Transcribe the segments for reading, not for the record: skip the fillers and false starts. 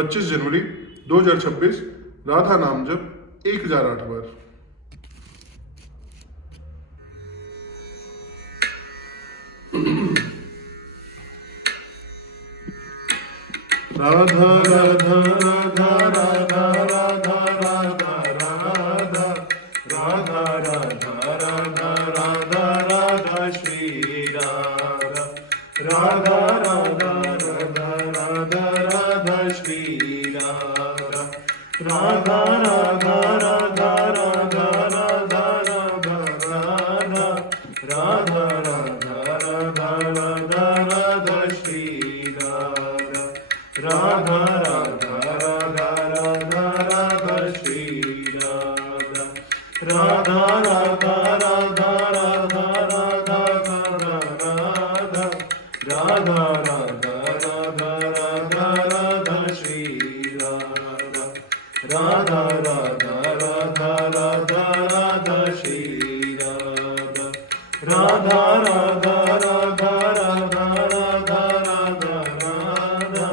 25 जनवरी 2026। राधा नाम जप 1008 बार। राधा राधा राधा राधा राधा राधा राधा राधा राधा राधा राधा राधा श्री राधा राधा राधा राधा राधा राधा श्री राधा राधा राधा राधा राधा राधा राधा राधा राधा राधा राधा राधा राधा श्री राधा राधा राधा राधा राधा राधा श्री राधा राधा राधा राधा राधा राधा राधा राधा राधा राधा राधा राधा श्री राधा राधा राधा राधा राधा राधा श्री राधा राधा राधा राधा राधा राधा राधा राधा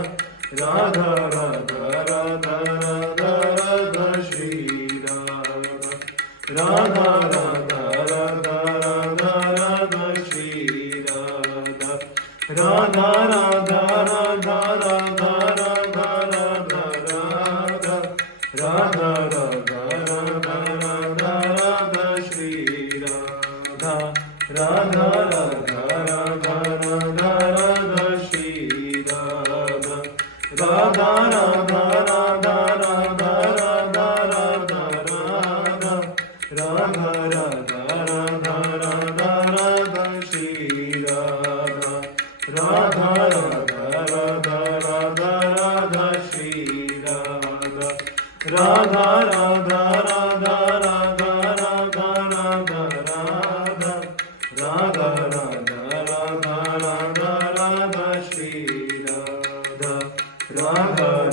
राधा राधा राधा राधा श्री राधा राधा राधा राधा राधा राधा श्री राधा राधा राधा राधा राधा राधा राधा राधा राधा राधा राधा राधा श्री राधा राधा राधा राधा राधा राधा श्री राधा राधा राधा राधा राधा राधा राधा राधा राधा राधा राधा राधा श्री राधा राधा राधा राधा राधा राधा श्री राधा राधा राधा राधा राधा राधा राधा राधा राधा राधा राधा राधा श्री राधा राधा राधा राधा राधा राधा श्री राधा राधा राधा राधा राधा राधा राधा राधा राधा राधा राधा राधा श्री राधा राधा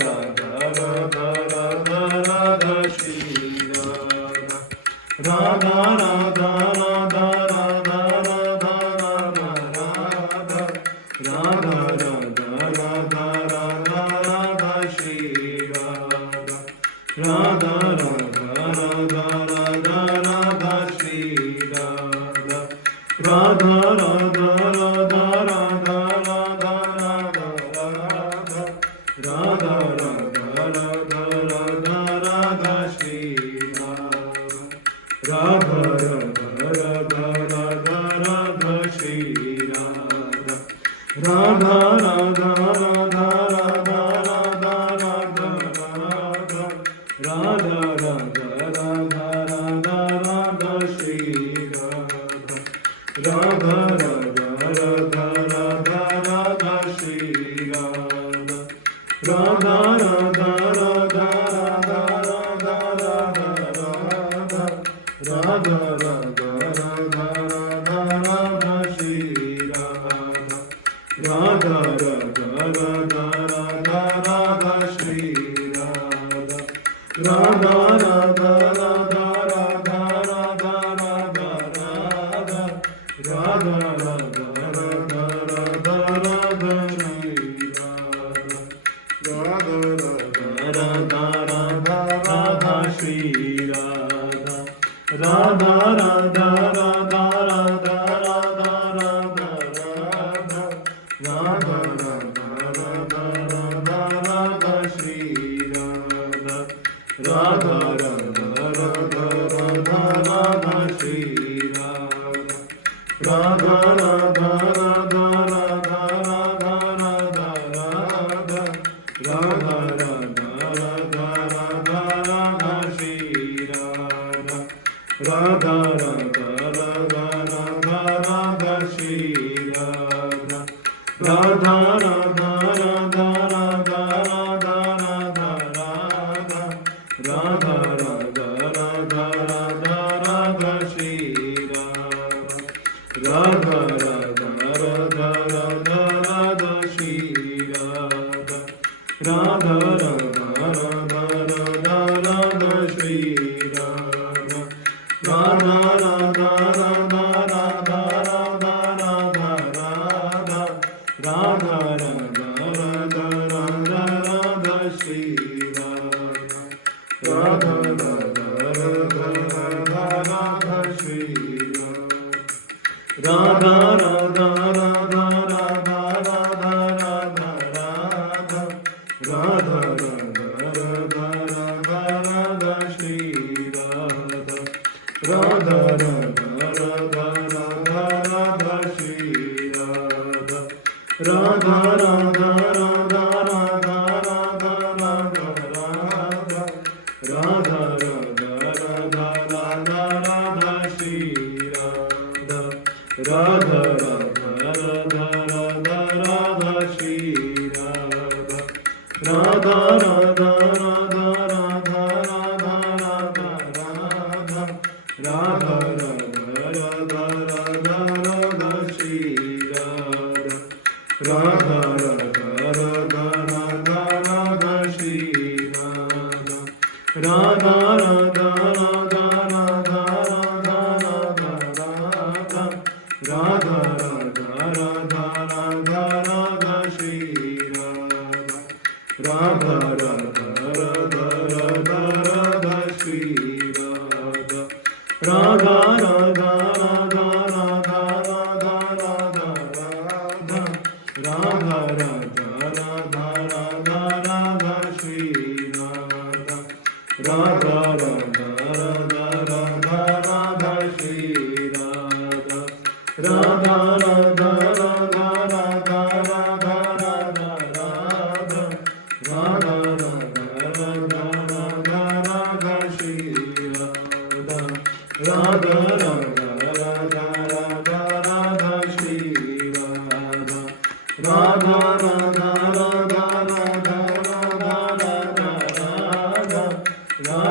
राधा राधा राधा राधा श्री राधा राधा राधा राधा राधा राधा राधा राधा राधा राधा राधा श्री राधा राधा राधा राधा राधा श्री राधा राधा राधा राधा राधा राधा राधा राधा राधा राधा राधा राधा श्री राधा राधा राधा राधा राधा राधा श्री राधा राधा राधा राधा राधा राधा राधा राधा राधा राधा राधा राधा श्री राधा राधा राधा राधा राधा राधा श्री राधा राधा राधा राधा राधा राधा राधा राधा राधा राधा राधा राधा श्री राधा राधा राधा राधा राधा श्री राधा राधा राधा राधा राधा राधा राधा राधा राधा राधा राधा राधा श्री राधा राधा राधा राधा राधा राधा श्री राधा राधा राधा राधा राधा राधा राधा राधा राधा राधा राधा राधा श्री राधा राधा राधा राधा राधा राधा श्री राधा राधा राधा राधा राधा राधा राधा राधा राधा राधा राधा राधा श्री राधा राधा राधा राधा राधा राधा श्री राधा राधा राधा राधा राधा राधा राधा राधा राधा श्री राधा राधा राधा राधा राधा राधा राधा राधा राधा राधा राधा श्री राधा राधा राधा राधा राधा राधा श्री राधा राधा राधा राधा राधा राधा राधा राधा राधा राधा राधा राधा श्री राधा राधा राधा राधा राधा राधा श्री राधा राधा राधा राधा राधा राधा राधा राधा राधा राधा राधा श्री राधा राधा राधा राधा राधा राधा श्री राधा राधा राधा राधा राधा राधा राधा राधा राधा राधा राधा श्री राधा राधा राधा राधा राधा राधा श्री राधा राधा राधा राधा राधा राधा राधा राधा राधा राधा राधा राधा श्री राधा राधा राधा राधा राधा राधा श्री राधा राधा राधा राधा राधा राधा राधा राधा राधा राधा राधा राधा श्री राधा राधा राधा राधा राधा राधा श्री राधा राधा राधा राधा राधा राधा राधा राधा राधा राधा राधा श्री राधा राधा राधा राधा राधा राधा श्री राधा राधा राधा राधा राधा राधा राधा राधा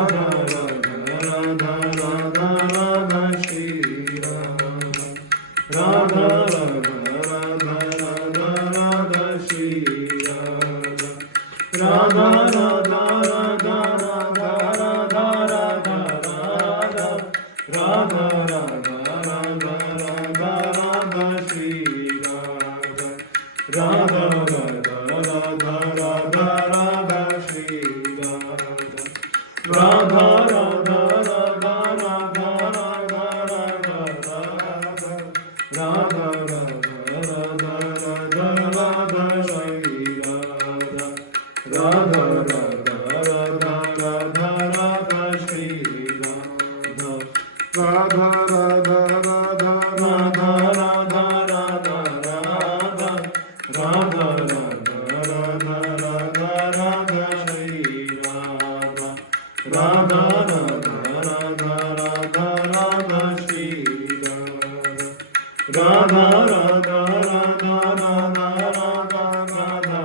राधा राधा राधा राधा श्री राधा राधा राधा राधा राधा राधा श्री राधा राधा राधा राधा राधा राधा राधा राधा राधा राधा राधा राधा श्री राधा राधा राधा राधा राधा राधा श्री राधा राधा राधा राधा राधा राधा राधा राधा राधा राधा राधा राधा श्री राधा राधा राधा राधा राधा राधा श्री राधा राधा राधा राधा राधा राधा राधा राधा राधा राधा राधा राधा श्री राधा राधा राधा राधा राधा राधा श्री राधा राधा राधा राधा राधा राधा राधा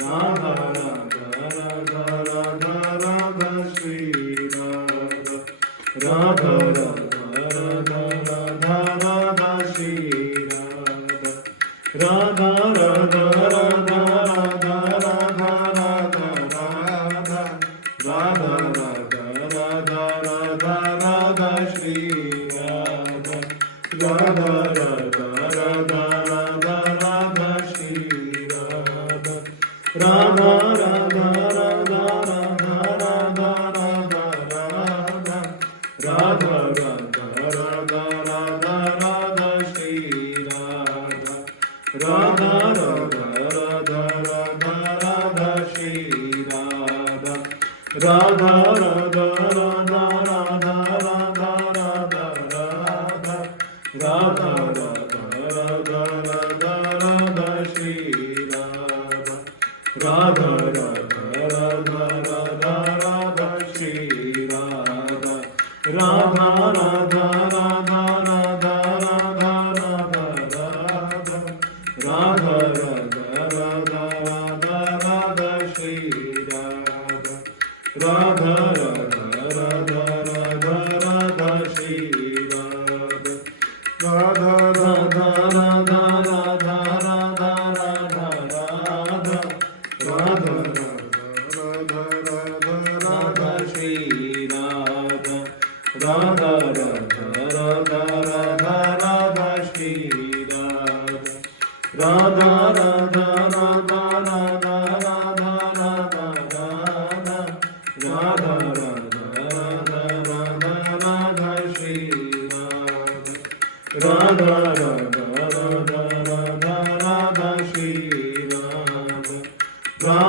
राधा राधा राधा राधा राधा श्री राधा राधा राधा राधा राधा राधा श्री राधा राधा राधा राधा राधा राधा राधा राधा राधा राधा राधा राधा श्री राधा राधा राधा राधा राधा राधा श्री राधा राधा राधा राधा राधा राधा राधा राधा राधा राधा राधा राधा श्री राधा राधा राधा राधा राधा राधा श्री राधा राधा राधा राधा राधा राधा राधा राधा राधा राधा राधा राधा श्री राधा राधा राधा राधा राधा राधा श्री राधा राधा राधा राधा राधा राधा राधा राधा राधा राधा राधा श्री राधा राधा राधा राधा राधा राधा श्री राधा राधा राधा राधा राधा राधा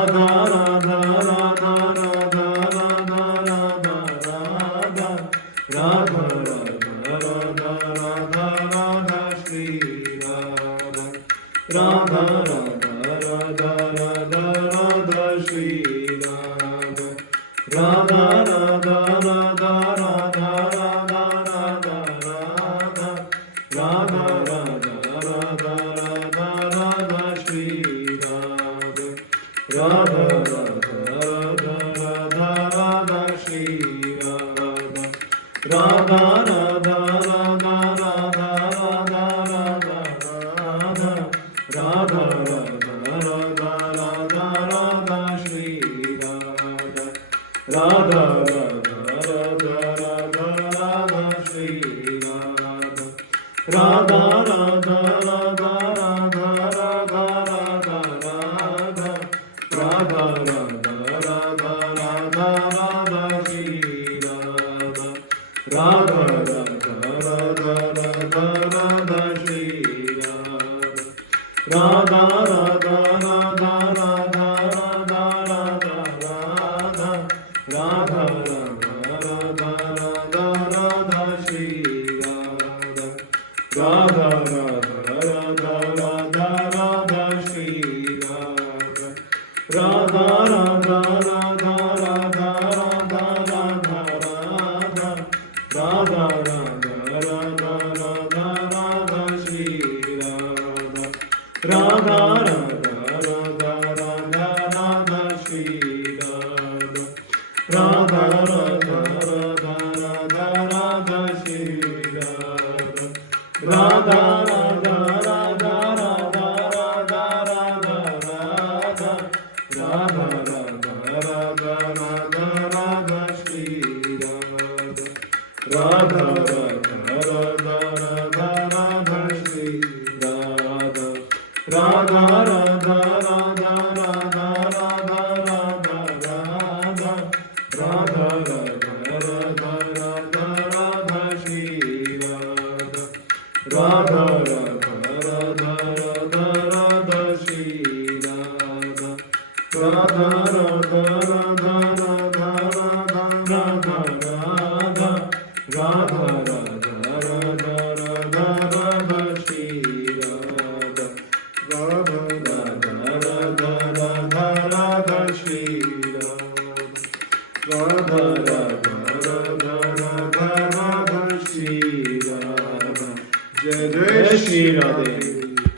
राधा राधा राधा राधा राधा राधा राधा राधा राधा राधा श्री राधा राधा राधा राधा राधा राधा श्री राधा राधा राधा राधा राधा राधा राधा राधा राधा राधा राधा राधा श्री राधा राधा राधा राधा राधा राधा श्री राधा राधा राधा राधा राधा राधा राधा राधा राधा राधा राधा राधा श्री राधा राधा राधा राधा राधा राधा श्री राधा राधा राधा राधा राधा राधा राधा राधा राधा राधा राधा राधा श्री राधा राधा राधा राधा राधा राधा श्री राधा राधा राधा राधा राधा राधा राधा राधा राधा राधा राधा श्री राधा राधा राधा राधा राधा राधा श्री राधा राधा राधा राधा राधा राधा राधा राधा राधा राधा राधा राधा श्री राधा राधा राधा राधा राधा राधा श्री राधा राधा राधा राधा राधा राधा श्री राधा राधा राधा राधा राधा राधा राधा राधा राधा राधा राधा राधा श्री राधा राधा राधा राधा राधा राधा श्री राधा राधा राधा राधा राधा राधा राधा राधा राधा राधा राधा राधा श्री राधा राधा राधा राधा राधा राधा श्री राधा राधा राधा राधा राधा राधा राधा राधा राधा राधा राधा राधा श्री राधा राधा राधा राधा राधा राधा श्री राधा राधा राधा राधा राधा श्री राधा जय जय श्री राधे।